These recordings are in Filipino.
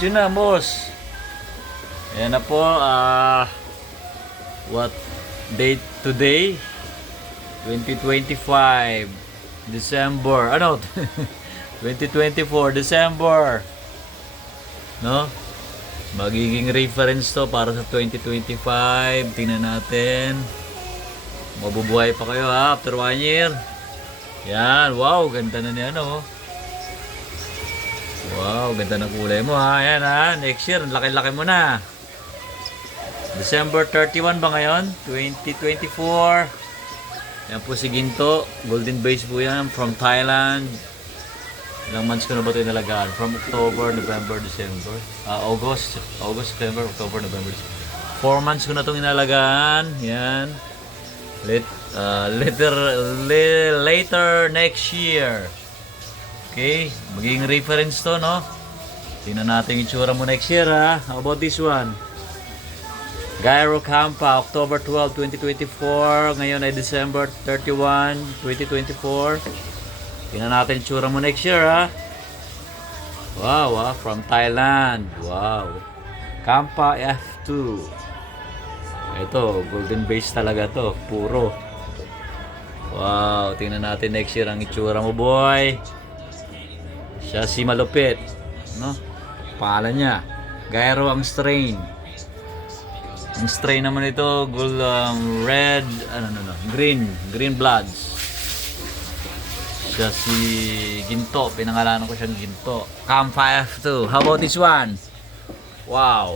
Video na, boss. Ayan na po, what date today? 2025 December, 2024 December. No? Magiging reference to para sa 2025. Tingnan natin. Mabubuhay pa kayo ha, after 1 year. Yan, wow, ganda na niyan oh. Wow, ganda ng kulay mo ha. Ayan ha, next year, laki-laki mo na. December 31 ba ngayon? 2024. Yan po si Ginto. Golden base po yan from Thailand. Ilang months ko na ba ito inalagaan? From October, November, December. August, September, October, November, December. 4 months ko na itong inalagaan. Yan. Later next year. Okay, magiging reference to, no? Tingnan natin yung itsura mo next year, ha? How about this one? Gyro Campa, October 12, 2024. Ngayon ay December 31, 2024. Tingnan natin yung itsura mo next year, ha? Wow, ha? From Thailand. Wow. Campa F2. Ito, golden base talaga to. Puro. Wow, tingnan natin next year ang itsura mo, boy. Siya si malupit, no? Pangalan niya, Gyro ang strain. Ang strain naman ito, red, green bloods. Siya si Ginto, pinangalanan ko siyang Ginto. Campa F2. How about this one? Wow.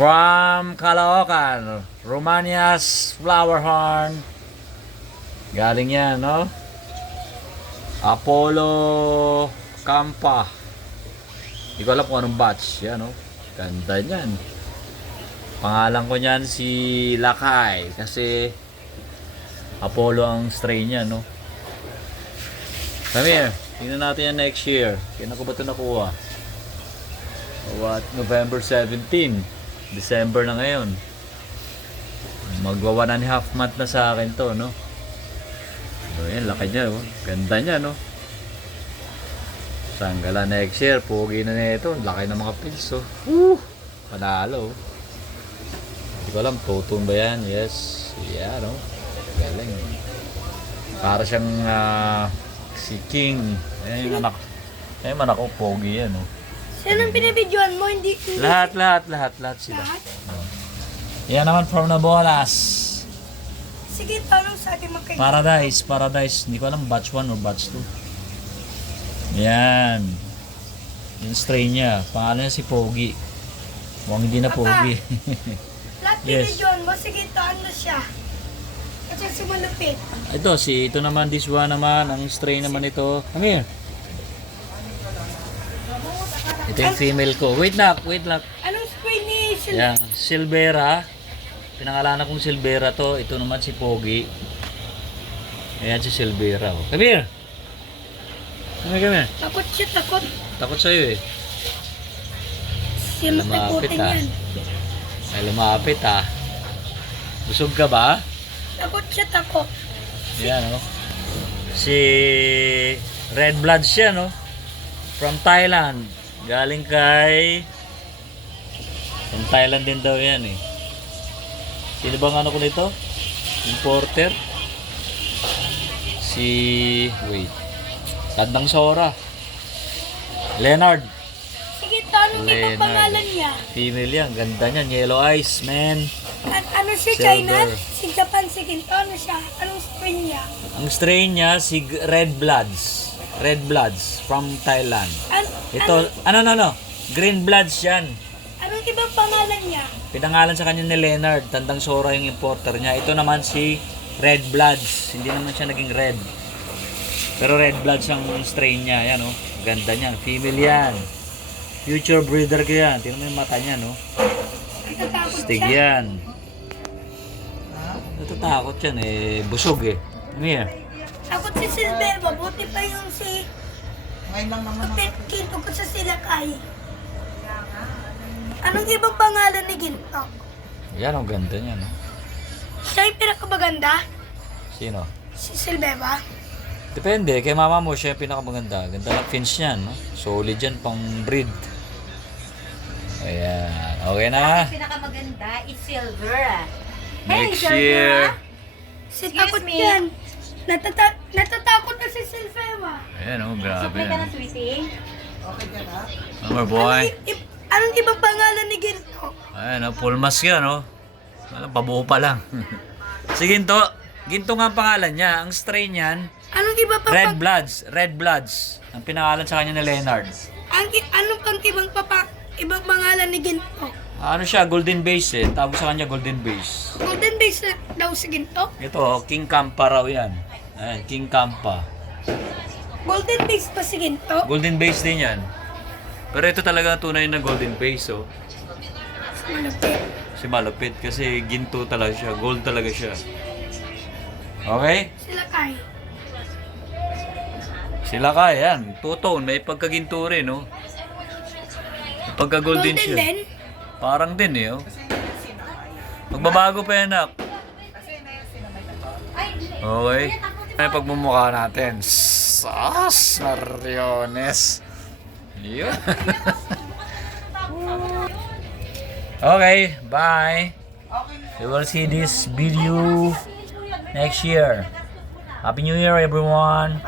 From Caloocan, Romania's flower horn. Galing yan, no? Apollo Campa. Hindi ko alam kung anong batch. Yan, no? Ganda niyan. Pangalan ko niyan si Lakay. Kasi Apollo ang strain niya, no? Come here. Tingnan natin yan next year. Kailan ko ba ito nakuha? What? November 17. December na ngayon. Magwa 1.5 month na sa akin to, no? So, yan, laki niya, oh. Ganda niya, no? Sanggala next year, pogi na nito. Laki ng mga pills, oh. Panalo, oh. Hindi ko alam, tutun ba yan? Yes. Yeah, no? Galing. Para siyang si King. Ayan yung anak. Ayan yung anak ko, pogi yan, oh. Saan ang pinabidyoan mo? Hindi. Lahat sila. Lahat? Yan naman from Nabolas. Sige, tanong sa atin magkaibigan. Paradise. Hindi ko alam batch 1 or batch 2. Yan. Yung strain niya. Pangalan niya si Pogi. Mukhang hindi na Pogi. Lahat Yes. pinabidyoan mo. Sige, ano siya? At si malupit. Ito naman, this one naman. Ang strain naman ito. Come here. Ito yung female ko. Wait lang. Anong spray ni Yan. Silvera. Pinangalanan kong Silvera to. Ito naman si Pogi. Ayan si Silvera. Oh. Come here. Come here. Takot siya, takot. Takot sa'yo eh. Siya mas Lumapit, takutin ah. yan. Ay, lumapit ah. Busog ka ba? Takot siya, takot. Yan oh. Si Red Blood siya no. From Thailand. Galing from Thailand din daw yan eh. Sino bang ano ko nito? Importer? Wait. Tandang Sora. Leonard. Sige, tanong niya Leonard. pa pangalan niya. Female yan. Ganda niyan. Yellow eyes, man. Ano siya, Silver. China? Si Japan, sige. Ano siya? Anong spray niya? Ang strain niya si Red Bloods. Red Bloods from Thailand. Ito, Green Bloods yan. Anong ibang pangalan niya? Pinangalan sa kanya ni Leonard. Tandang Sora yung importer niya. Ito naman si Red Bloods. Hindi naman siya naging red. Pero Red Bloods ang strain niya. Yan oh. Ganda niya. Female yan. Future breeder ko yan. Tingnan mo yung mata niya no. Natatakot Stig siya. yan. Natatakot yan eh. Busog eh. Come here. Takot si Silver. Mabuti pa yung si... Ngayon lang naman Kapit Ginto ko sa Silakay. Anong ibang pangalan ni Ginto? Yan ang ganda niya no. Siya yung pinakamaganda? Sino? Si Silver ba? Depende, kay mama mo siya yung pinakamaganda. Ganda ng fins niyan, no? Solid yan, pang breed. Ayan, okay na. Pinakamaganda is silver. Next year. Si Excuse takot me. yan. Natatakot na si Silvema. Ayan, oh, grabe Supply ka yan. ng sweetie. Okay ka na? Summer boy. Anong ibang pangalan ni Ginto? Ayan, oh, full mask yan, oh. Ano, pabuo pa lang. Si Ginto. Ginto nga ang pangalan niya. Ang strain niyan, Anong iba pa Red Bloods. Red Bloods. Ang pinangalan sa kanya ni Leonard. Anong pang ibang pangalan ni Ginto? Ano siya, golden base eh. Tawag sa kanya golden base. Golden base na daw si Ginto? Ito, King Kampa raw yan. Ayan, King Kampa. Golden base pa si Ginto? Golden base din yan. Pero ito talaga ang tunay na golden base, oh. Malapit. Si malupit kasi ginto talaga siya. Gold talaga siya. Okay? Sila Kai. Sila ka, yan. Two-tone. May pagkaginto rin, oh. May pagka-golden Golden siya. din? Parang din, eh, oh. Magbabago pa yan, nak. Okay. May pagmumukha natin. Sas Mariones. Yun. Okay, bye. We will see this video next year. Happy New Year, everyone.